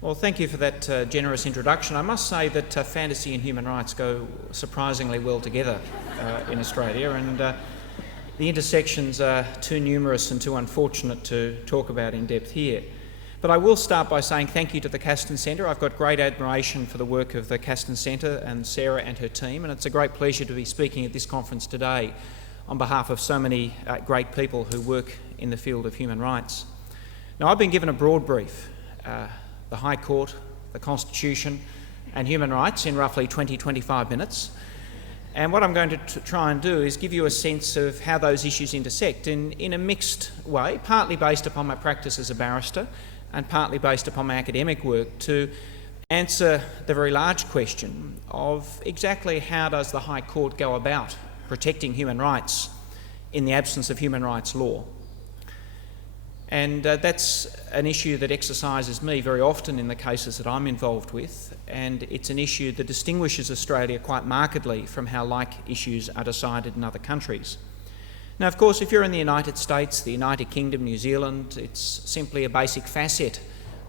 Well, thank you for that generous introduction. I must say that fantasy and human rights go surprisingly well together in Australia, and the intersections are too numerous and too unfortunate to talk about in depth here. But I will start by saying thank you to the Castan Centre. I've got great admiration for the work of the Castan Centre and Sarah and her team, and it's a great pleasure to be speaking at this conference today on behalf of so many great people who work in the field of human rights. Now, I've been given a broad brief. The High Court, the Constitution and human rights in roughly 20-25 minutes. And what I'm going to try and do is give you a sense of how those issues intersect in a mixed way, partly based upon my practice as a barrister and partly based upon my academic work, to answer the very large question of exactly how does the High Court go about protecting human rights in the absence of human rights law. And that's an issue that exercises me very often in the cases that I'm involved with, and it's an issue that distinguishes Australia quite markedly from how like issues are decided in other countries. Now, of course, if you're in the United States, the United Kingdom, New Zealand, it's simply a basic facet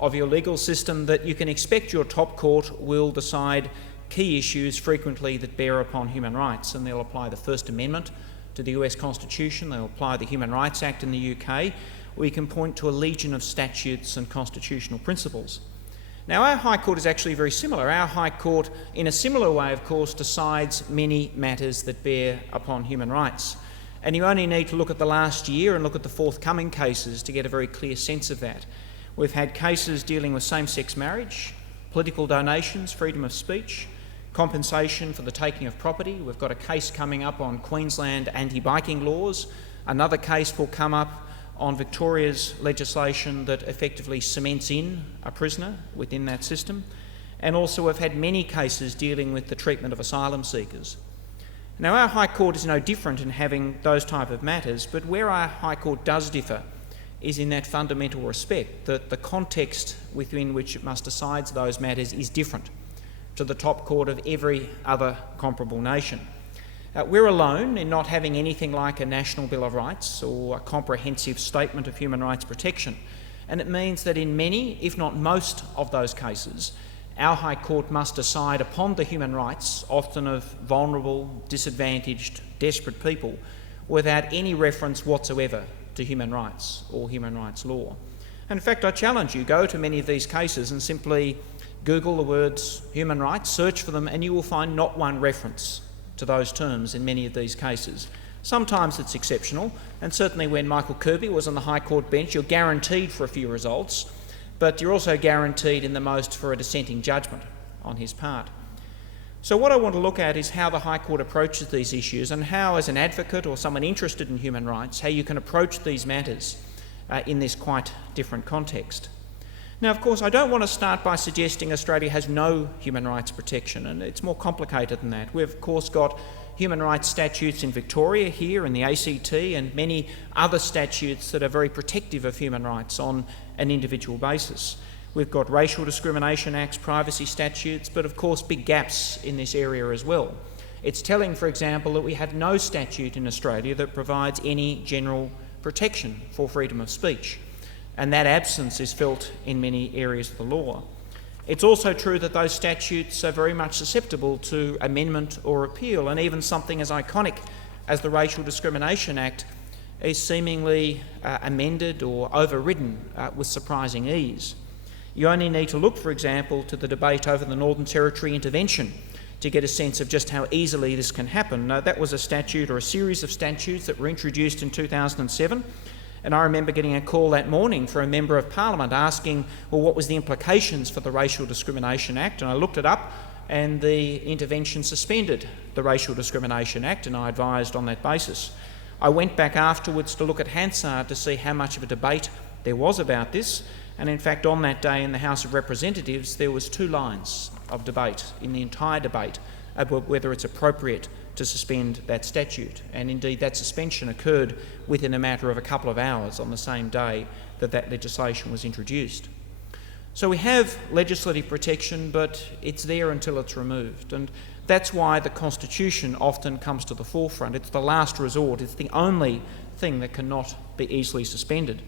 of your legal system that you can expect your top court will decide key issues frequently that bear upon human rights, and they'll apply the First Amendment to the US Constitution, they'll apply the Human Rights Act in the UK, we can point to a legion of statutes and constitutional principles. Now, our High Court is actually very similar. Our High Court, in a similar way, of course, decides many matters that bear upon human rights. And you only need to look at the last year and look at the forthcoming cases to get a very clear sense of that. We've had cases dealing with same-sex marriage, political donations, freedom of speech, compensation for the taking of property. We've got a case coming up on Queensland anti-biking laws. Another case will come up on Victoria's legislation that effectively cements in a prisoner within that system. And also we've had many cases dealing with the treatment of asylum seekers. Now, our High Court is no different in having those type of matters, but where our High Court does differ is in that fundamental respect that the context within which it must decide those matters is different to the top court of every other comparable nation. We're alone in not having anything like a National Bill of Rights or a comprehensive statement of human rights protection, and it means that in many, if not most, of those cases, our High Court must decide upon the human rights, often of vulnerable, disadvantaged, desperate people, without any reference whatsoever to human rights or human rights law. And in fact, I challenge you, go to many of these cases and simply Google the words human rights, search for them, and you will find not one reference to those terms in many of these cases. Sometimes it's exceptional, and certainly when Michael Kirby was on the High Court bench, you're guaranteed for a few results, but you're also guaranteed in the most for a dissenting judgment on his part. So what I want to look at is how the High Court approaches these issues and how, as an advocate or someone interested in human rights, how you can approach these matters in this quite different context. Now, of course, I don't want to start by suggesting Australia has no human rights protection, and it's more complicated than that. We've, of course, got human rights statutes in Victoria here, in the ACT, and many other statutes that are very protective of human rights on an individual basis. We've got racial discrimination acts, privacy statutes, but of course big gaps in this area as well. It's telling, for example, that we have no statute in Australia that provides any general protection for freedom of speech, and that absence is felt in many areas of the law. It's also true that those statutes are very much susceptible to amendment or repeal, and even something as iconic as the Racial Discrimination Act is seemingly amended or overridden with surprising ease. You only need to look, for example, to the debate over the Northern Territory intervention to get a sense of just how easily this can happen. That was a statute or a series of statutes that were introduced in 2007. And I remember getting a call that morning from a member of Parliament asking, well, what was the implications for the Racial Discrimination Act? And I looked it up, and the intervention suspended the Racial Discrimination Act, and I advised on that basis. I went back afterwards to look at Hansard to see how much of a debate there was about this, and in fact on that day in the House of Representatives there was 2 lines of debate in the entire debate about whether it's appropriate to suspend that statute, and indeed that suspension occurred within a matter of a couple of hours on the same day that that legislation was introduced. So we have legislative protection, but it's there until it's removed, and that's why the Constitution often comes to the forefront. It's the last resort, it's the only thing that cannot be easily suspended.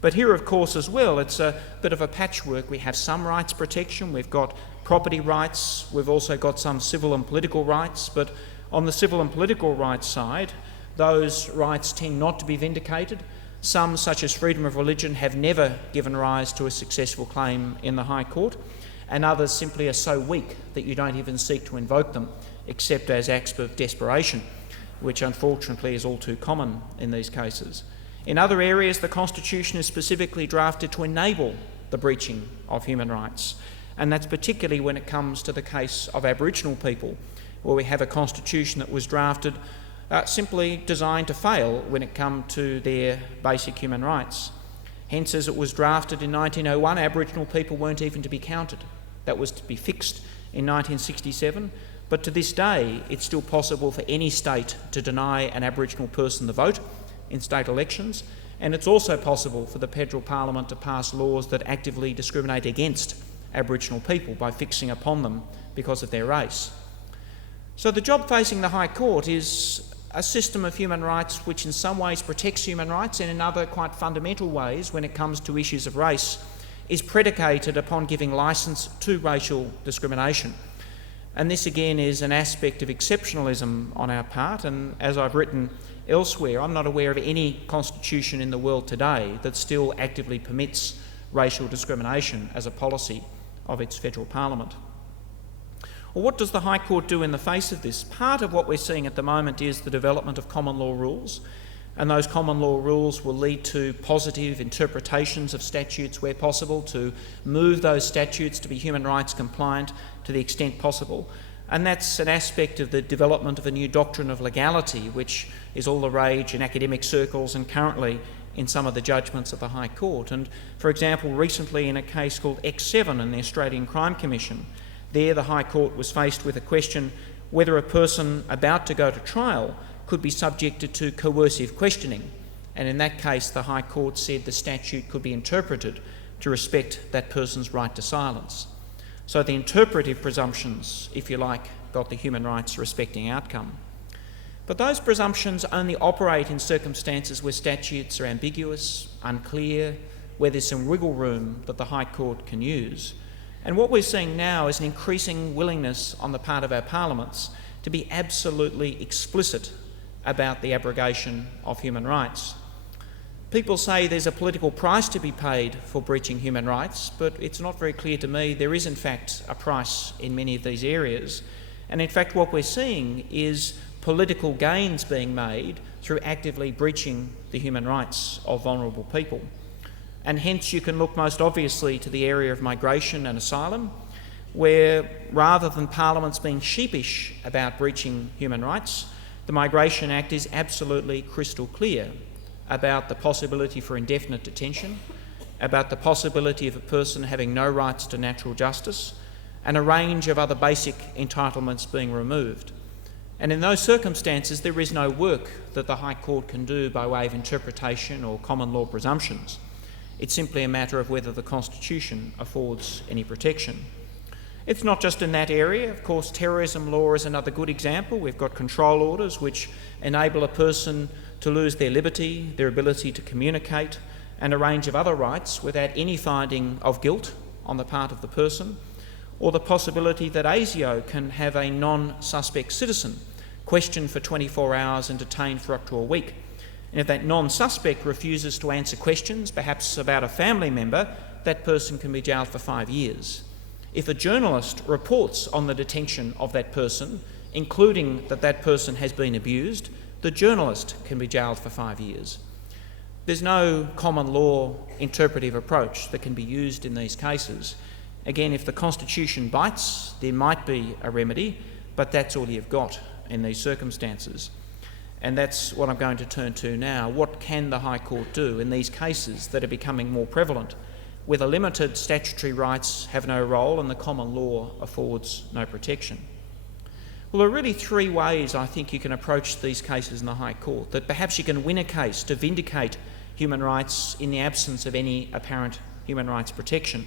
But here, of course, as well, it's a bit of a patchwork. We have some rights protection, we've got property rights, we've also got some civil and political rights, but on the civil and political rights side, those rights tend not to be vindicated. Some, such as freedom of religion, have never given rise to a successful claim in the High Court, and others simply are so weak that you don't even seek to invoke them, except as acts of desperation, which unfortunately is all too common in these cases. In other areas, the Constitution is specifically drafted to enable the breaching of human rights, and that's particularly when it comes to the case of Aboriginal people, where we have a Constitution that was drafted simply designed to fail when it comes to their basic human rights. Hence, as it was drafted in 1901, Aboriginal people weren't even to be counted. That was to be fixed in 1967, but to this day it's still possible for any state to deny an Aboriginal person the vote in state elections, and it's also possible for the federal parliament to pass laws that actively discriminate against Aboriginal people by fixing upon them because of their race. So the job facing the High Court is a system of human rights which in some ways protects human rights, and in other quite fundamental ways, when it comes to issues of race, is predicated upon giving licence to racial discrimination. And this again is an aspect of exceptionalism on our part, and as I've written elsewhere, I'm not aware of any constitution in the world today that still actively permits racial discrimination as a policy of its federal parliament. Well, what does the High Court do in the face of this? Part of what we're seeing at the moment is the development of common law rules, and those common law rules will lead to positive interpretations of statutes where possible, to move those statutes to be human rights compliant to the extent possible. And that's an aspect of the development of a new doctrine of legality, which is all the rage in academic circles and currently in some of the judgments of the High Court. And for example, recently in a case called X7 in the Australian Crime Commission, there the High Court was faced with a question whether a person about to go to trial could be subjected to coercive questioning. And in that case, the High Court said the statute could be interpreted to respect that person's right to silence. So the interpretive presumptions, if you like, got the human rights respecting outcome. But those presumptions only operate in circumstances where statutes are ambiguous, unclear, where there's some wiggle room that the High Court can use. And what we're seeing now is an increasing willingness on the part of our parliaments to be absolutely explicit about the abrogation of human rights. People say there's a political price to be paid for breaching human rights, but it's not very clear to me there is in fact a price in many of these areas. And in fact what we're seeing is political gains being made through actively breaching the human rights of vulnerable people. And hence you can look most obviously to the area of migration and asylum, where rather than parliaments being sheepish about breaching human rights, the Migration Act is absolutely crystal clear about the possibility for indefinite detention, about the possibility of a person having no rights to natural justice, and a range of other basic entitlements being removed. And in those circumstances, there is no work that the High Court can do by way of interpretation or common law presumptions. It's simply a matter of whether the Constitution affords any protection. It's not just in that area. Of course, terrorism law is another good example. We've got control orders which enable a person to lose their liberty, their ability to communicate, and a range of other rights without any finding of guilt on the part of the person, or the possibility that ASIO can have a non-suspect citizen questioned for 24 hours and detained for up to a week. And if that non-suspect refuses to answer questions, perhaps about a family member, that person can be jailed for 5 years. If a journalist reports on the detention of that person, including that that person has been abused, the journalist can be jailed for 5 years. There's no common law interpretive approach that can be used in these cases. Again, if the Constitution bites, there might be a remedy, but that's all you've got in these circumstances. And that's what I'm going to turn to now. What can the High Court do in these cases that are becoming more prevalent, where the limited statutory rights have no role and the common law affords no protection? Well, there are really three ways I think you can approach these cases in the High Court, that perhaps you can win a case to vindicate human rights in the absence of any apparent human rights protection.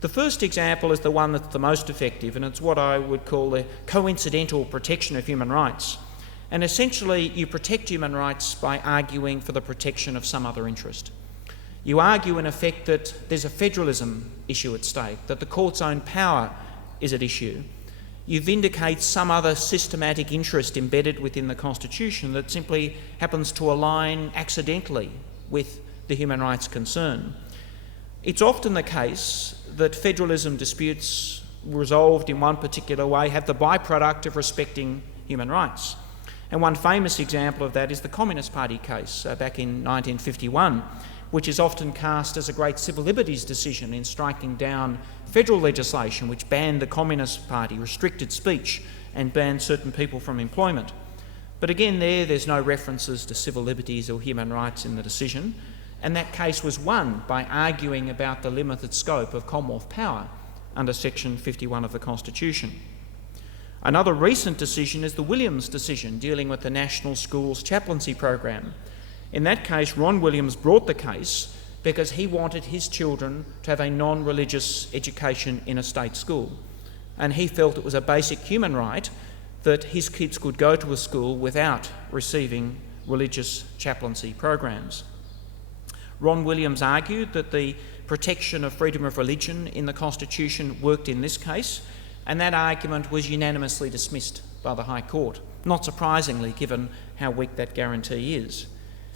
The first example is the one that's the most effective, and it's what I would call the coincidental protection of human rights. And essentially, you protect human rights by arguing for the protection of some other interest. You argue, in effect, that there's a federalism issue at stake, that the court's own power is at issue. You vindicate some other systematic interest embedded within the Constitution that simply happens to align accidentally with the human rights concern. It's often the case that federalism disputes resolved in one particular way have the byproduct of respecting human rights. And one famous example of that is the Communist Party case back in 1951, which is often cast as a great civil liberties decision in striking down federal legislation which banned the Communist Party, restricted speech and banned certain people from employment. But again there's no references to civil liberties or human rights in the decision, and that case was won by arguing about the limited scope of Commonwealth power under section 51 of the Constitution. Another recent decision is the Williams decision dealing with the National Schools Chaplaincy Program. In that case, Ron Williams brought the case because he wanted his children to have a non-religious education in a state school. And he felt it was a basic human right that his kids could go to a school without receiving religious chaplaincy programs. Ron Williams argued that the protection of freedom of religion in the Constitution worked in this case, and that argument was unanimously dismissed by the High Court, not surprisingly given how weak that guarantee is.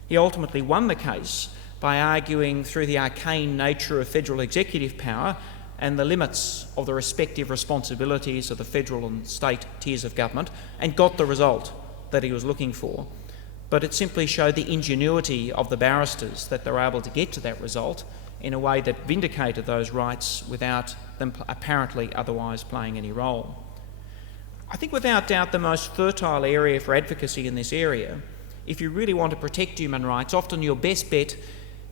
He ultimately won the case by arguing through the arcane nature of federal executive power and the limits of the respective responsibilities of the federal and state tiers of government, and got the result that he was looking for. But it simply showed the ingenuity of the barristers that they were able to get to that result in a way that vindicated those rights without them apparently otherwise playing any role. I think without doubt the most fertile area for advocacy in this area, if you really want to protect human rights, often your best bet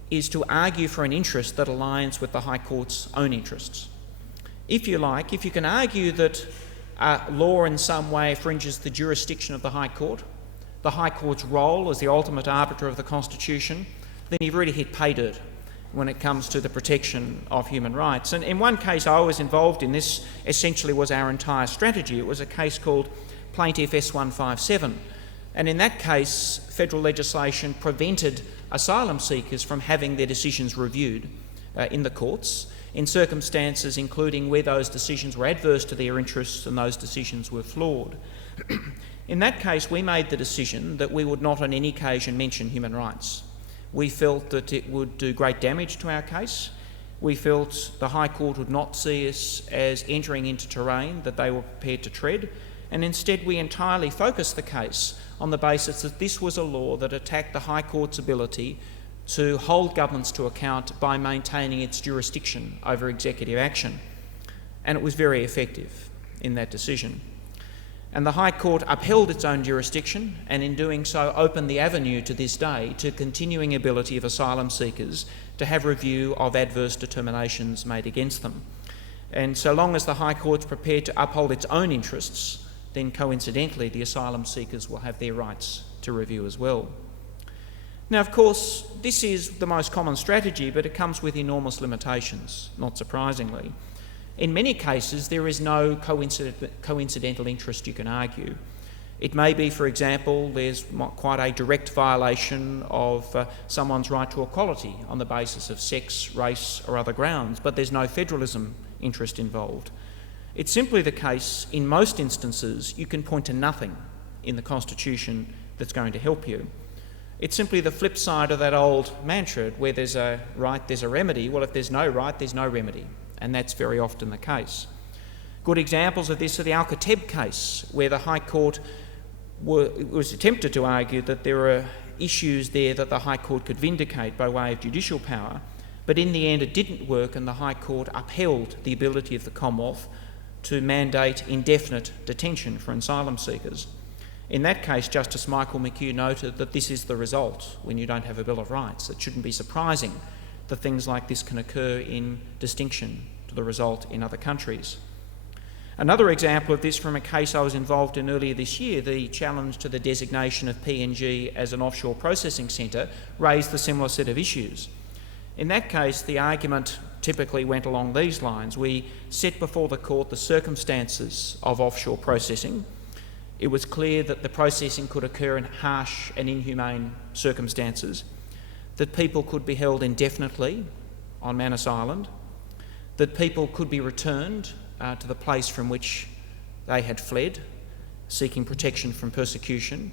is to argue for an interest that aligns with the High Court's own interests. If you like, if you can argue that law in some way fringes the jurisdiction of the High Court's role as the ultimate arbiter of the Constitution, then you've really hit pay dirt when it comes to the protection of human rights. And in one case I was involved in, this essentially was our entire strategy. It was a case called Plaintiff S157. And in that case, federal legislation prevented asylum seekers from having their decisions reviewed in the courts, in circumstances including where those decisions were adverse to their interests and those decisions were flawed. In that case, we made the decision that we would not on any occasion mention human rights. We felt that it would do great damage to our case. We felt the High Court would not see us as entering into terrain that they were prepared to tread, and instead we entirely focused the case on the basis that this was a law that attacked the High Court's ability to hold governments to account by maintaining its jurisdiction over executive action. And it was very effective in that decision. And the High Court upheld its own jurisdiction, and in doing so opened the avenue to this day to continuing ability of asylum seekers to have review of adverse determinations made against them. And so long as the High Court's prepared to uphold its own interests, then coincidentally the asylum seekers will have their rights to review as well. Now, of course, this is the most common strategy, but it comes with enormous limitations, not surprisingly. In many cases, there is no coincidental interest you can argue. It may be, for example, there's quite a direct violation of someone's right to equality on the basis of sex, race or other grounds, but there's no federalism interest involved. It's simply the case, in most instances, you can point to nothing in the Constitution that's going to help you. It's simply the flip side of that old mantra, where there's a right, there's a remedy. Well, if there's no right, there's no remedy. And that's very often the case. Good examples of this are the AlKhatib case, where the High Court was attempted to argue that there were issues there that the High Court could vindicate by way of judicial power, but in the end it didn't work, and the High Court upheld the ability of the Commonwealth to mandate indefinite detention for asylum seekers. In that case, Justice Michael McHugh noted that this is the result when you don't have a Bill of Rights. It shouldn't be surprising that things like this can occur in distinction to the result in other countries. Another example of this from a case I was involved in earlier this year, the challenge to the designation of PNG as an offshore processing centre, raised a similar set of issues. In that case, the argument typically went along these lines. We set before the court the circumstances of offshore processing. It was clear that the processing could occur in harsh and inhumane circumstances. that people could be held indefinitely on Manus Island, that people could be returned to the place from which they had fled, seeking protection from persecution.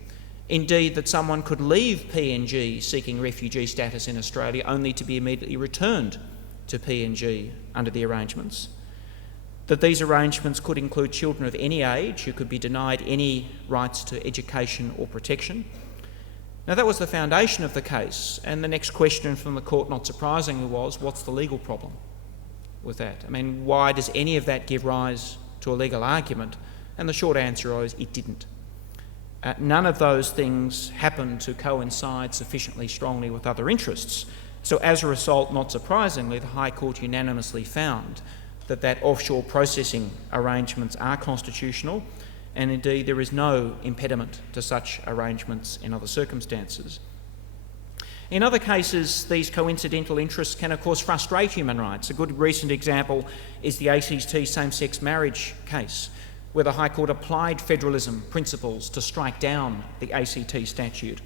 Indeed, that someone could leave PNG seeking refugee status in Australia only to be immediately returned to PNG under the arrangements. That these arrangements could include children of any age who could be denied any rights to education or protection. Now, that was the foundation of the case, and the next question from the court, not surprisingly, was, what's the legal problem with that? I mean, why does any of that give rise to a legal argument? And the short answer is it didn't. None of those things happened to coincide sufficiently strongly with other interests. So as a result, not surprisingly, the High Court unanimously found that offshore processing arrangements are constitutional, and indeed there is no impediment to such arrangements in other circumstances. In other cases, these coincidental interests can of course frustrate human rights. A good recent example is the ACT same-sex marriage case, where the High Court applied federalism principles to strike down the ACT statute.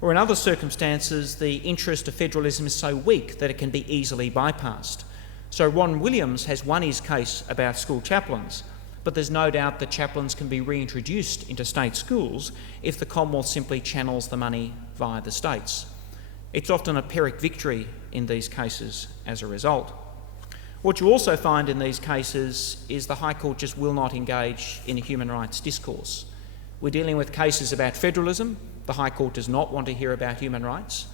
Or in other circumstances, the interest of federalism is so weak that it can be easily bypassed. So Ron Williams has won his case about school chaplains, but there's no doubt that chaplains can be reintroduced into state schools if the Commonwealth simply channels the money via the states. It's often a Pyrrhic victory in these cases as a result. What you also find in these cases is the High Court just will not engage in a human rights discourse. We're dealing with cases about federalism. The High Court does not want to hear about human rights.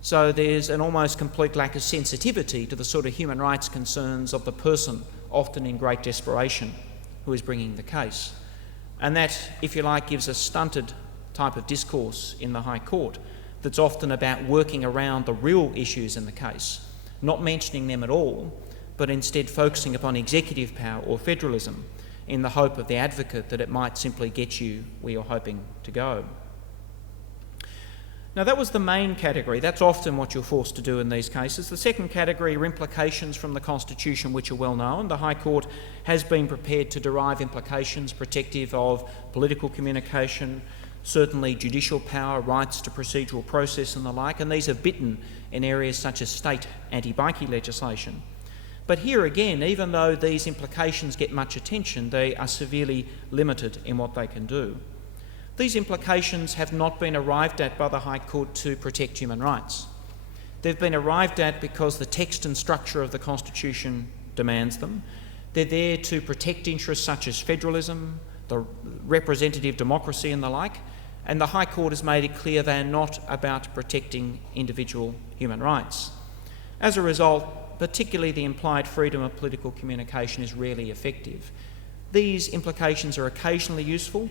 So there's an almost complete lack of sensitivity to the sort of human rights concerns of the person, often in great desperation, who is bringing the case. And that, if you like, gives a stunted type of discourse in the High Court that's often about working around the real issues in the case, not mentioning them at all, but instead focusing upon executive power or federalism in the hope of the advocate that it might simply get you where you're hoping to go. Now, that was the main category. That's often what you're forced to do in these cases. The second category are implications from the Constitution, which are well known. The High Court has been prepared to derive implications protective of political communication, certainly judicial power, rights to procedural process and the like, and these are bitten in areas such as state anti-bikie legislation. But here again, even though these implications get much attention, they are severely limited in what they can do. These implications have not been arrived at by the High Court to protect human rights. They've been arrived at because the text and structure of the Constitution demands them. They're there to protect interests such as federalism, the representative democracy and the like, and the High Court has made it clear they are not about protecting individual human rights. As a result, particularly the implied freedom of political communication is rarely effective. These implications are occasionally useful,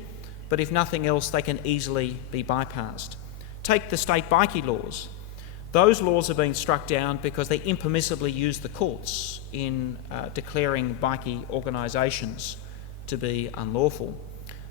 but if nothing else, they can easily be bypassed. Take the state bikie laws. Those laws are being struck down because they impermissibly use the courts in declaring bikie organisations to be unlawful.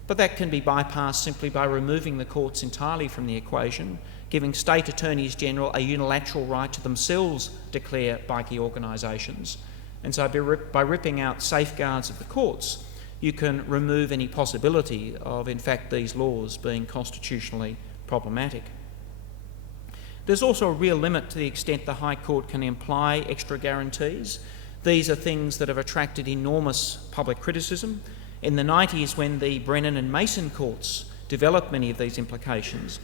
But that can be bypassed simply by removing the courts entirely from the equation, giving state attorneys general a unilateral right to themselves declare bikie organisations. And so by ripping out safeguards of the courts, you can remove any possibility of, in fact, these laws being constitutionally problematic. There's also a real limit to the extent the High Court can imply extra guarantees. These are things that have attracted enormous public criticism. In the 90s, when the Brennan and Mason courts developed many of these implications,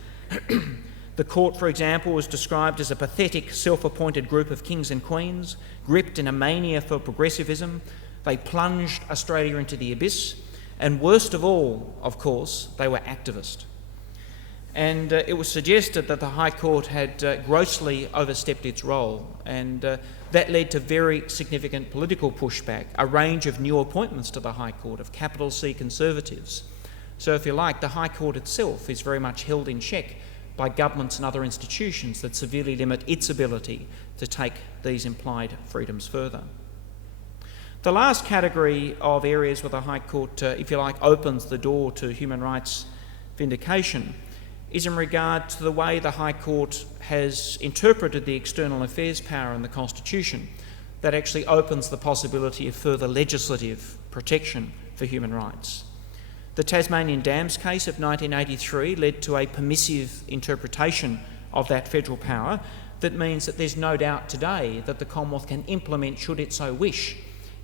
the court, for example, was described as a pathetic, self-appointed group of kings and queens, gripped in a mania for progressivism. They plunged Australia into the abyss, and worst of all, of course, they were activist. And it was suggested that the High Court had grossly overstepped its role, and that led to very significant political pushback, a range of new appointments to the High Court of capital C Conservatives. So, if you like, the High Court itself is very much held in check by governments and other institutions that severely limit its ability to take these implied freedoms further. The last category of areas where the High Court, if you like, opens the door to human rights vindication is in regard to the way the High Court has interpreted the external affairs power in the Constitution that actually opens the possibility of further legislative protection for human rights. The Tasmanian Dams case of 1983 led to a permissive interpretation of that federal power that means that there's no doubt today that the Commonwealth can implement, should it so wish,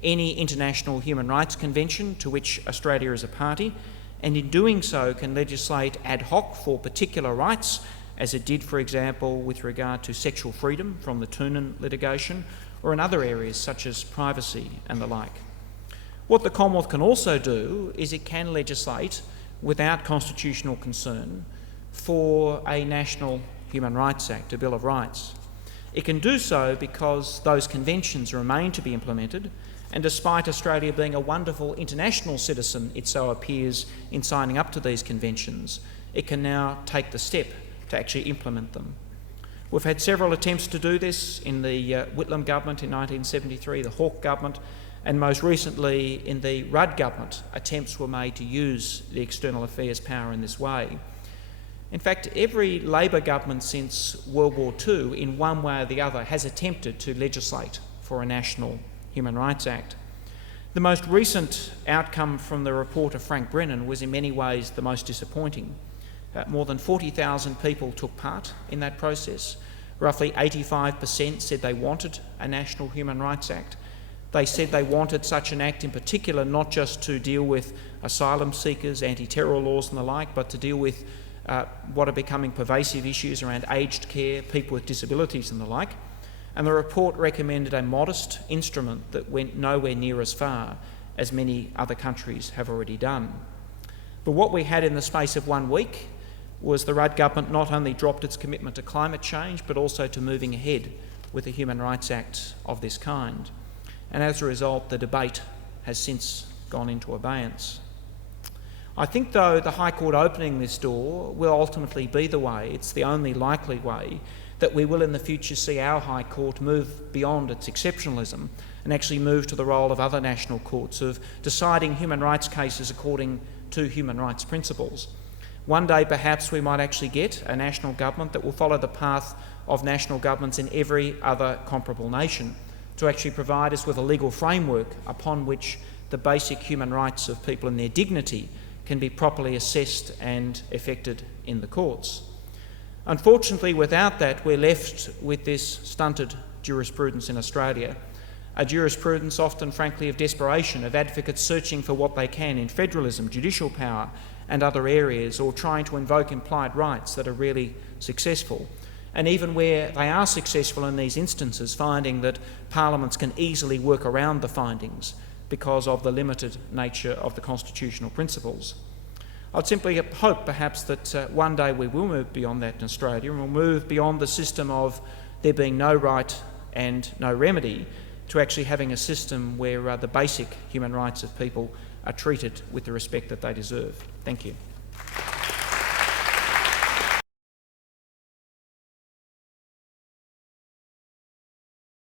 any international human rights convention to which Australia is a party, and in doing so can legislate ad hoc for particular rights, as it did, for example, with regard to sexual freedom from the Tobin litigation, or in other areas such as privacy and the like. What the Commonwealth can also do is it can legislate without constitutional concern for a National Human Rights Act, a Bill of Rights. It can do so because those conventions remain to be implemented, and despite Australia being a wonderful international citizen, it so appears, in signing up to these conventions, it can now take the step to actually implement them. We've had several attempts to do this in the Whitlam government in 1973, the Hawke government, and most recently in the Rudd government, attempts were made to use the external affairs power in this way. In fact, every Labor government since World War II, in one way or the other, has attempted to legislate for a National Human Rights Act. The most recent outcome from the report of Frank Brennan was in many ways the most disappointing. More than 40,000 people took part in that process. Roughly 85% said they wanted a National Human Rights Act. They said they wanted such an act in particular not just to deal with asylum seekers, anti-terror laws and the like, but to deal with what are becoming pervasive issues around aged care, people with disabilities and the like. And the report recommended a modest instrument that went nowhere near as far as many other countries have already done. But what we had in the space of 1 week was the Rudd government not only dropped its commitment to climate change, but also to moving ahead with a Human Rights Act of this kind. And as a result, the debate has since gone into abeyance. I think, though, the High Court opening this door will ultimately be the way, it's the only likely way, that we will in the future see our High Court move beyond its exceptionalism and actually move to the role of other national courts of deciding human rights cases according to human rights principles. One day, perhaps, we might actually get a national government that will follow the path of national governments in every other comparable nation to actually provide us with a legal framework upon which the basic human rights of people and their dignity can be properly assessed and effected in the courts. Unfortunately, without that, we're left with this stunted jurisprudence in Australia, a jurisprudence often, frankly, of desperation, of advocates searching for what they can in federalism, judicial power and other areas, or trying to invoke implied rights that are really successful. And even where they are successful in these instances, finding that parliaments can easily work around the findings because of the limited nature of the constitutional principles. I'd simply hope perhaps that one day we will move beyond that in Australia, and we'll move beyond the system of there being no right and no remedy to actually having a system where the basic human rights of people are treated with the respect that they deserve. Thank you.